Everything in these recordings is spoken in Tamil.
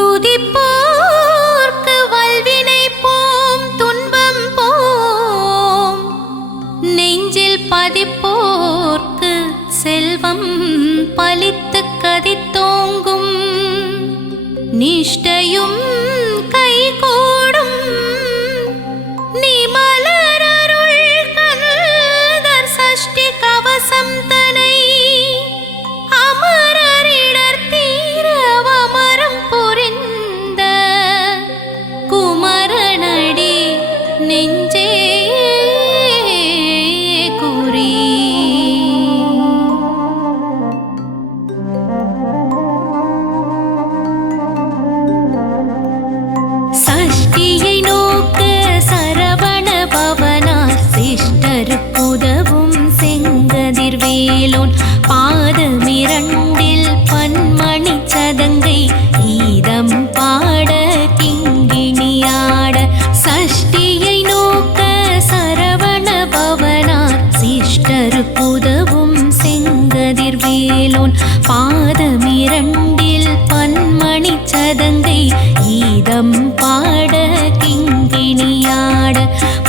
துதிப்போர்க்கு வல்வினை போம் துன்பம் போம், நெஞ்சில் பதிப்போர்க்கு செல்வம் பலித்து கதித்தோங்கும், நிஷ்டையும் கைகூடும் நிமலரருள் கந்தர் சஷ்டி கவசம் தனை அமரரிடர் தீரவமரம் புரிந்த குமரனடி நெஞ்சே குறி. சஷ்டியை நோக்க சரவண பவனார் சிஷ்டருக்குதவும் செங்கதிர்வேலோன், பாதமிரண்டில் பன்மணி சதங்கை கீதம் பாட கிங்கிணியாட. சஷ்டியை நோக்க சரவண பவனார் சிஷ்டருக்குதவும் செங்கதிர்வேலோன், பாதமிரண்டில் பன்மணி சதங்கை கீதம் பாட கிங்கிணியாட.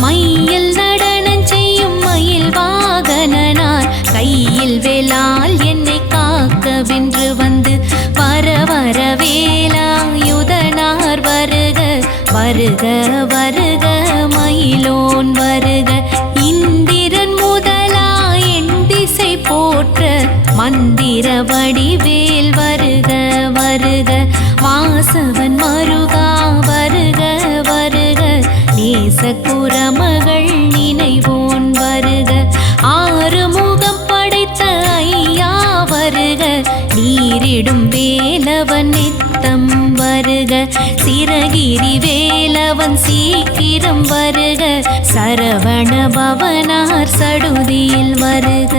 மையில் நடனம் செய்யும் மயில் வாகனனார் கையில் வேலால் என்னை காக்க வென்று வந்து, வர வர வேலாயுதனார் வருக வருக வருக மயிலோன் வருக. இந்திரன் முதலா என் திசை போற்ற மந்திர வடிவேல் வருக வருக. வாசவன் மருகா வருக வருக, நேசக்குரமகள் நினைவோன் வருக. ஆறுமுகம் படைத்த ஐயா வருக, நீரிடும் வேலவன் நித்தம் வருக. சிரகிரி வேலவன் சீக்கிரம் வருக, சரவண பவனார் சடுதியில் வருக.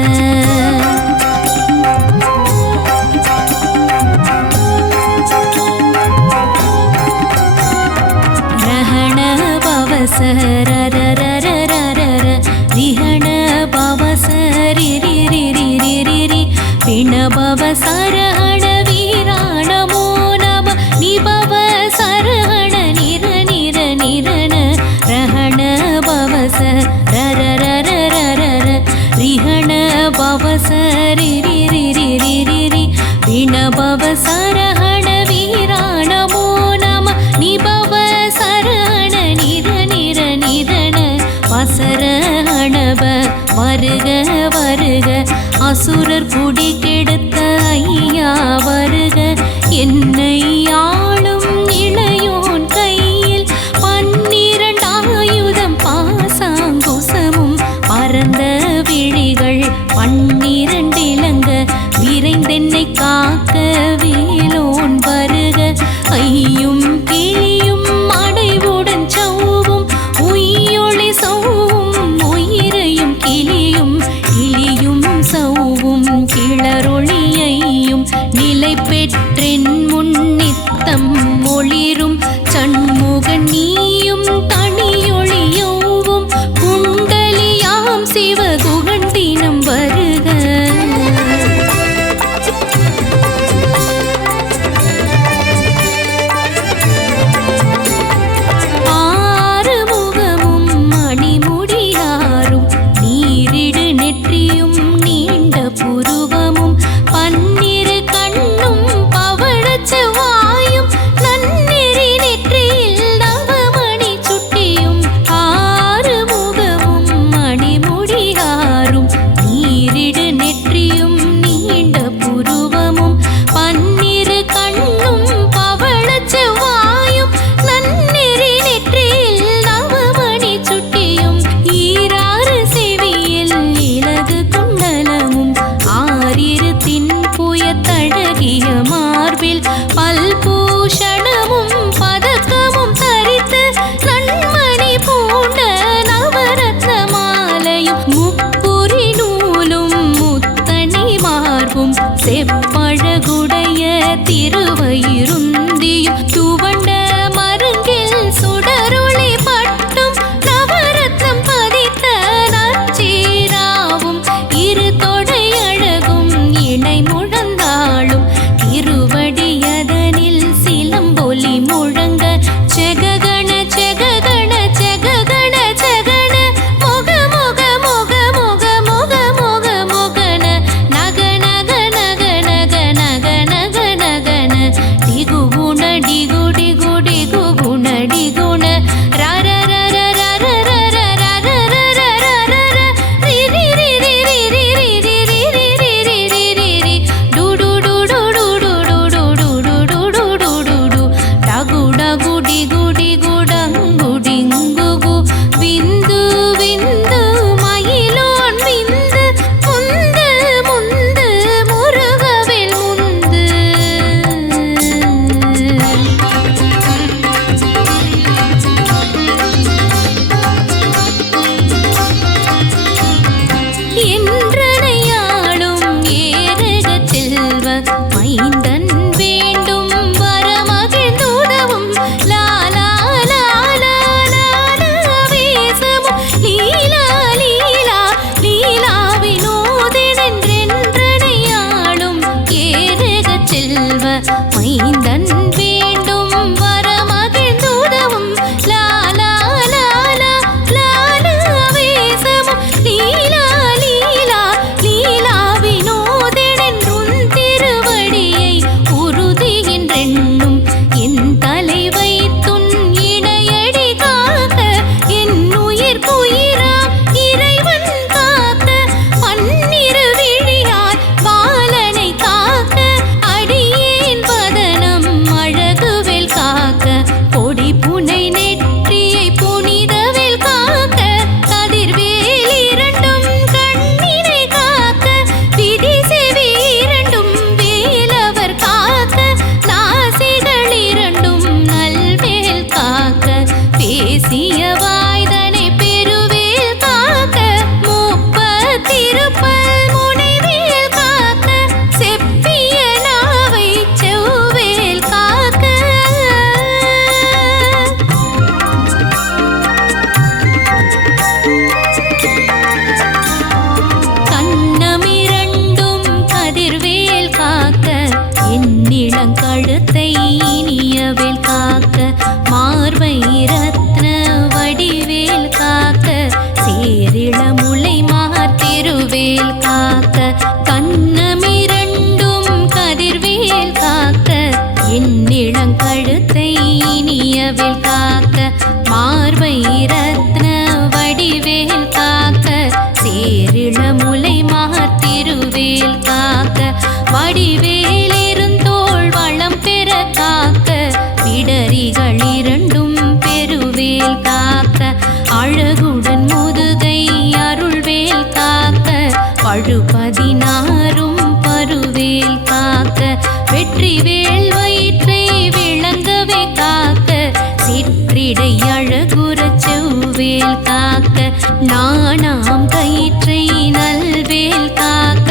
ரரரரரரரர ரிஹண பவசரிரிரிரிரிரி பிணபவ சரஹண வீராணமோ நம நிபவ சரஹண நிர நிர நிரண ரஹண பவச ரரரரரரர ரிஹண பவசரிரிரிரிரிரி பிணபவ சரஹண வீராணமோ நம நிபவ சரஹண நிர நிர நிரண வசரணப வருக வருக. அசுரர் குடி கெடுத்த ஐயா வருக, என்னை ஆளும் இளையோன் கையில் 12 ஆயுதம் பாசாங்குசமும் பரந்த விழிகள் 12 இலங்க விரைந்தென்னை காக்க வேலோன் வருக. ஐயும் கிளியும் அடைவுடன் சௌவும் உய்யொளி சௌவும் உயிரையும் கிளியும் கிளியும் சௌவும் கிளரொளியையும் நிலை பெற்றென் முன்னித்தம் ஒளிரும் சண்முகன் நீயும் தனியொளியோவும் குண்டலியாம் சிவகுகன் தினம் வருக. புருவமும் 12 கண்ணும் பவழச் செவ்வாயும் நன்னெறி நெற்றியில் நவமணி சுட்டியும் 6 முகமும் மணிமுடியாரும் நீரிடு நெற்றியும் நீண்ட புருவமும் 12 கண்ணும் பவழச் செவ்வாயும் நன்னெறி நெற்றியில் நவமணி சுட்டியும் ஈராறு செவியில் இலகு குண்டலமும் புயத்தழகிய மார்பில் பல்பூஷணமும் பதக்கமும் தரித்து நன்மணி பூண்ட நவரத்ன மாலையும் முப்புரி நூலும் முத்தணி மார்பும் செப்பழகுடைய திருவயிருந்தியும் துவண்ட மருங்கில் சுடருளி பட்டும் நவரத்னம் பதித்த நச்சீராவும் இரு தொடை இணை முழந்தாளும் திருவடியதனில் சிலம்பொலி மைந்தன் வேண்டும் வரமகிழ்ந்துதவும் லாலா லாலா லாலாவேசமும் லீலா லீலா லீலா வினோதென்றும் திருவடியை உறுதியின்றென்னும் என் தலை வைத்துன் இணையடி காக்க என் உயிர்க்குயிராம் இறைவன் காக்க பன்னிரு விழியால் பாலனை காக்க அடியேன் பதனம் அழகுவேல் காக்க பொடி புனை நெற்றியை புனிதவேல் காக்க கதிர்வேல் இரண்டும் கண்ணினை காக்க விதி செவி இரண்டும் வேலவர் காக்க நாசிகள் இரண்டும் நல்வேல் காக்க பேசிய வாய்தனை பெருவேல் காக்க முப்பத்திருப்பல் முனைவேல் காக்க செப்பிய நாவை செவ்வேல் காக்க கண்ணமிரண்டும் கதிர்வேல் காக்க என்னிளங்கழுத்தை இனியவேல் காக்க மார்பை ரத்ன வடிவேல் காக்க சேரிளமுலை மார்த்திருவேல் காக்க கண்ணமிரண்டும் கதிர்வேல் காக்க என்னிளங்கழுத்தை இனியவேல் காக்க மார்பை ரத்ன வடிவேல் காக்க சேரிளமுலை மார்த்திருவேல் காக்க வடிவேல் இருந்தோள் வளம் பெற காக்க விடரிகள் இரண்டும் பெருவேல் காக்க அழகுடன் முதுகை அருள்வேல் காக்க பழுபதினாரும் பருவேல் காக்க வெற்றிவேல் வயிற்றை விளங்கவே காக்க சிற்றிடை அழகுறச் செவ்வேல் காக்க நாணாம் கயிற்றை நல்வேல் காக்க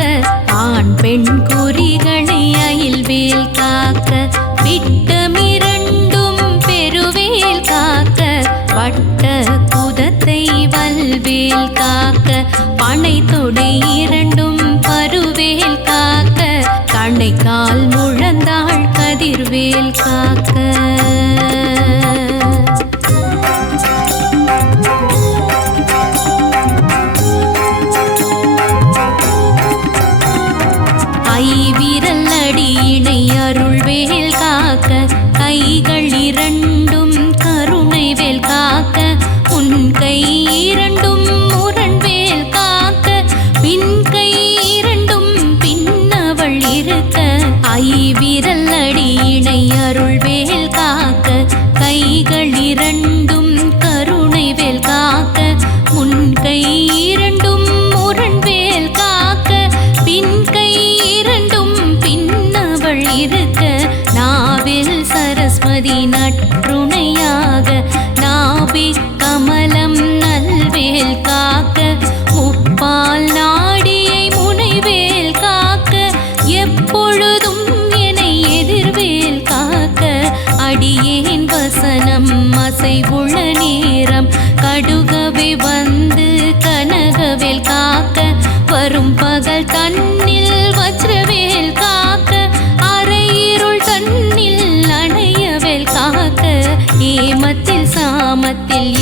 ஆண் பெண் குறிகளை அயில்வேல் காக்க விட்டமிரண்டும் பெருவேல் காக்க வட்ட குதத்தை வல்வேல் காக்க பனை தொடை இரண்டும் பருவேல் காக்க கணைக்கால் முழந்தாள் கதிர்வேல் காக்க ஐவிரல் அடியினை அருள்வேல் காக்க கைகள் இரண்டும் கருணைவேல் காக்க உன் கை இரண்டும் முரண்வேல் காக்க பின் கை இரண்டும் பின்னவள் இருக்க ஐவிரல் அடியினை அருள்வேல் காக்க கைகள் இரண்டும் கருணைவேல் காக்க உன் கை இரண்டும் முரண்வேல் காக்க பின் கை இரண்டும் பின்னவள் இருக்க நாவில் சரஸ்வதி நற்றுணையாக நாபி கமலம் நல்வேல் காக்க முப்பால் நாடியை முனைவேல் காக்க எப்பொழுதும் என்னை எதிர்வேல் காக்க அடியேன் வசனம் அசைவுள்ள நேரம் கடுகவே வந்து கனகவேல் காக்க வரும் பகல் தன்னில் வஜ்ரவேல் காக்க அரையிருள் தன்னில் அணையவேல் காக்க ஏமத்தில் சாமத்தில்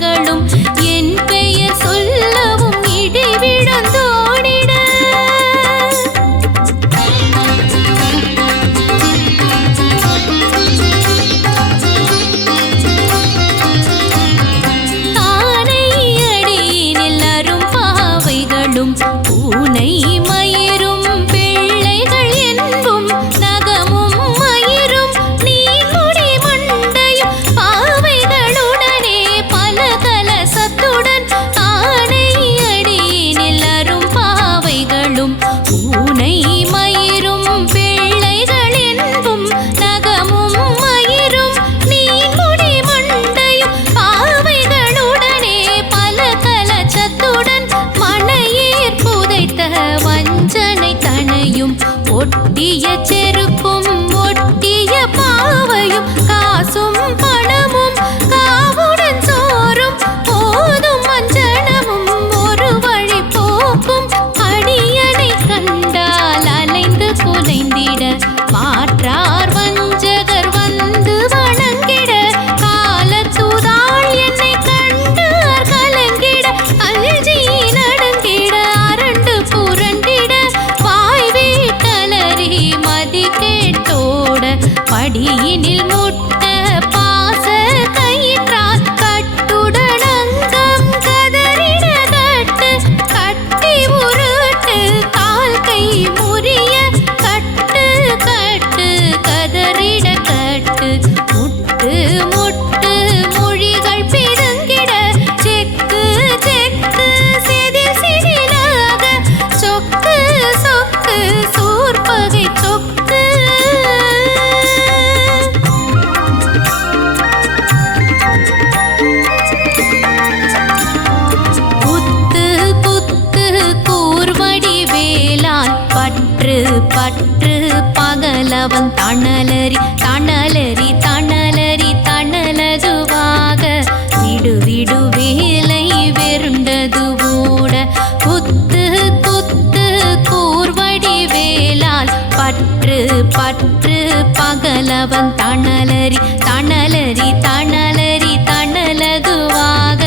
மலர்களும் என் பெயர் சொல்லவும் இடி விழுந்தோடிட ஆனை அடியினில் அரும்பாவைகளும் பூனை மயிரும் பிள்ளைகள் என்பும் நகமும் மயிரும் நீர்முடி மண்டையும் பாவைகளுடனே பல கலசத்துடன் ஆனை அடியினில் அரும்பாவைகளும் பூனை மயிரும் பிள்ளைகள் என்பும் நகமும் மயிரும் நீர்முடி மண்டையும் பாவைகளுடனே பல கலசத்துடன் மனையேர் புதைத்த வஞ்சனை தனையும் ஒட்டிய செருப்பும் ஒட்டிய பாவையும் காசும் பணமும் காவுடன் சோறும் போதும் மஞ்சனமும் ஒரு வழி போக்கும் அடியனை கண்டால் அலைந்து குலைந்திட மாற்றார் வஞ்சகர் வந்து வணங்கிட காலத்துதாள் என்னை கண்டார் கலங்கிட அஞ்சி நடங்கிட அரண்டு புரண்டிட வாய் வீட்டலறி மதி கேட்டோட படியினில் முட்ட பாச கயிற்றால் கட்டுடன் அங்கம் கதறிட கட்டு கட்டி உருட்டு கால் கை முறிய கட்டு கட்டு கதறிட கட்டு முட்டு முட்டு மொழிகள் பிதுங்கிட செக்கு செக்கு செதில் சிதிலாக சொக்கு சொக்கு சூர்பகை சொக்கு குத்து குத்து கூர்வடி வேலால் பற்று பற்று பகலவன் தணலரி தணலரி தணலரி தணலதுவாக விடு விடு வேலை வெருண்டது ஓட குத்து குத்து கூர்வடி வேலால் பற்று பற்று பகலவன் தணலரி தணலரி தணலரி தணலதுவாக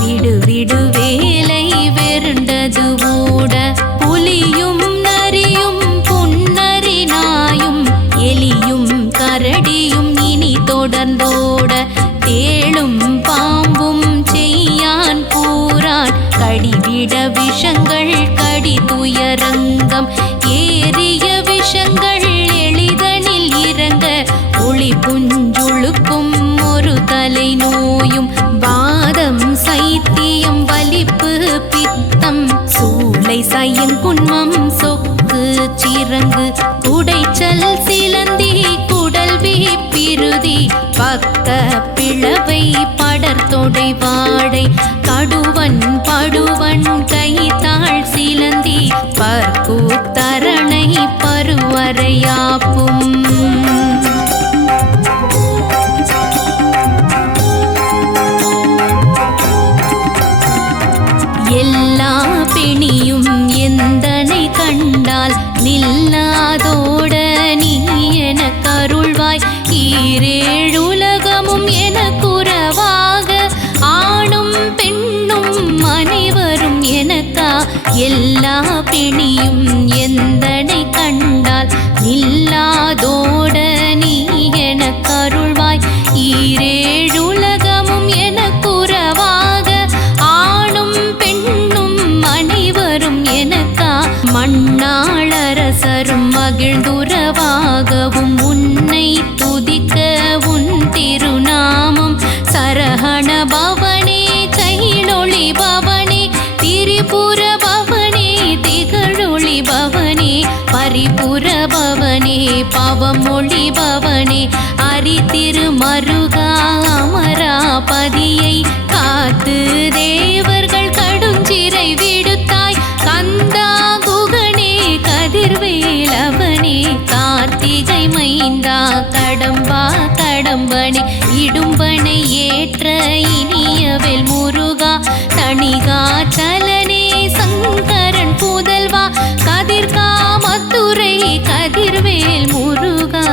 விடு விடு வேலை வெருண்டது ஓட புலியும் நரியும் புன்னரி நாயும் எலியும் கரடியும் இனி தொடர்ந்தோட தேளும் பாம்பும் செய்யான் பூரான் கடிவிட விஷங்கள் கடி துயரங்கம் ஏறிய விஷங்கள் எளிதனில் இறங்க ஒளி புஞ்சுழுக்கும் ஒரு தலை நோயும் வாதம் சைத்தியம் வலிப்பு பித்தம் சூளை சயங்குன்மம் சொக்கு சிறங்கு குடைச்சல் சிலந்தி குடல் பிருதி பக்க பிளவை படர்தொடை வாடை கடுவன் படுவன் கைத்தாள் சிலந்தி பற்கூத்தரணை பருவரையாப்பும் எல்லா பிணியும் எந்தனை கண்டால் நில்லாதோட நீ என கருள்வாய் ஈரேழுலகமும் என குறவாக ஆணும் பெண்ணும் அனைவரும் எனக்கா எல்லா பிணியும் எந்தனை கண்டால் நில்லாதோட நீ என கருள்வாய் ஈரேழுலகமும் என குறவாக ஆணும் பெண்ணும் அனைவரும் எனக்கா மண்ணாளரசரும் மகிழ்ந்துறவாகவும் உன்னை துதிக்க உன் திருநாமம் சரஹண பவனே சைலொளி பவனே திரிபுர பவனே திகழொளி பவனே பரிபுர பவனே பவமொழி பவனே அரிதிருமருகா அமராபதியை காத்து தேவர்கள் கடுஞ்சிறை விடுத்தாய் கந்தா குகனே கதிர்வேலவனே கார்த்திகை மைந்தா கடம்பா கடம்பனே இடும்பனை ஏற்ற இனியவேல் முருகா தணிகா சலனே சங்கரன் புதல்வா கதிர்காமத்துறை கதிர்வேல் முருகா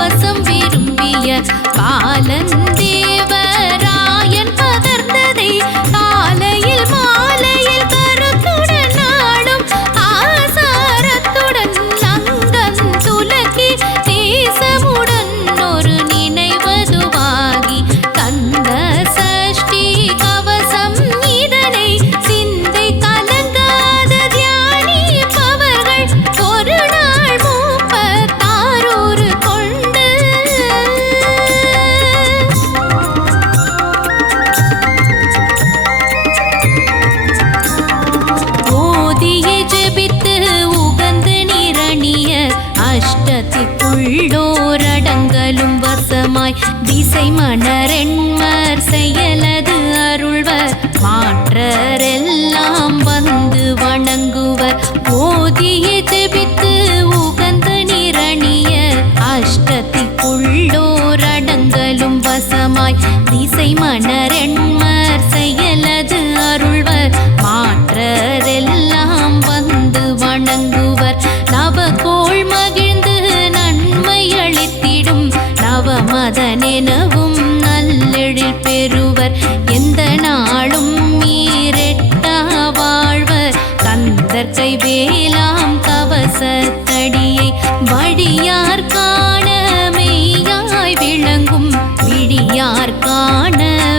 கவசம் விரும்பிய பாலன் தேவராயன் பகர்ந்ததை காலையில் மாலையில் கருத்துடன் நாடும் ஆசாரத்துடன் அங்கன் துலக்கி தேசமுடன் ஒரு நினைவதுவாகி கந்த சஷ்டி கவசம் இதனை சிந்தை கலங்காத தியானிப்பவர்கள் ஒரு நாள் 36 கொண்டு ஓதியை ஜெபித்து உகந்து நிரணிய அஷ்டத்திற்குள்ளோரடங்கலும் வசமாய் திசை மணரெண்மர் செயலது அருள்வர் மாற்றரெல்லாம் வந்து வணங்குவர் ஓதியை ஜெபித்து உகந்து நிரணிய அஷ்டத்திற்குள்ளோரடங்கலும் வசமாய் திசை மணரெண்மர் செயலது அருள்வர் மாற்றரெல்லாம் வந்து வணங்குவர் நவகோள் மகிழ்ந்து நன்மை அளித்திடும் நவமதனெனவும் நல்லெழில் பெறுவர் எந்த நாளும் மீரெட்டா வாழ்வர் கந்தற்கை வேலாம் கவசத்தடியை வழியார் காண மெய்யாய் விளங்கும் விழியார் காண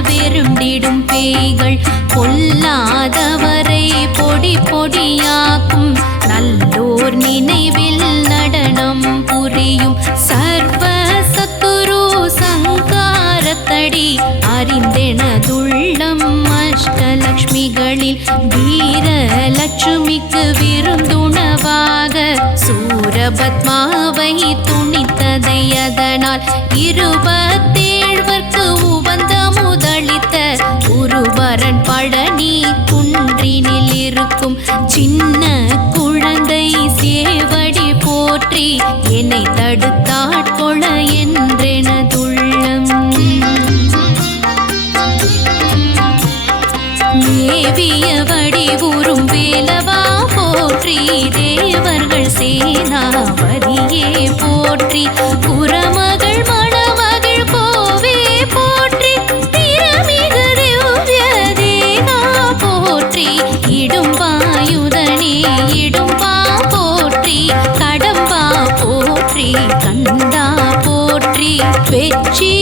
விரும்பிடும் பேய்கள் பொல்லாதவரை பொடி பொடியாக்கும் நல்லோர் நினைவில் நடனம் புரியும் சர்வ சத்துரு சங்காரத்தடி அறிந்தெனதுள்ளம் அஷ்டலக்ஷ்மிகளில் வீரலட்சுமிக்கு விருந்துணவாக சூரபத்மாவை துணித்ததை அதனால் 27 உவந்த முதலித்த குருவரன் பழனி குன்றினில் இருக்கும் சின்ன குழந்தை சேவடி போற்றி என்னை தடுத்தாட்கொள என்றெனதுள்ளம் மேவிய வடிவுறும் வேலவா போற்றி தேவர்கள் சேனாபதியே போற்றி குரமகள் மணமகள் கோவே போற்றி திறமிகு திவ்ய தேகா போற்றி இடும்பாயுதனே இடும்பா போற்றி கடம்பா போற்றி கண்டா போற்றி வெற்றி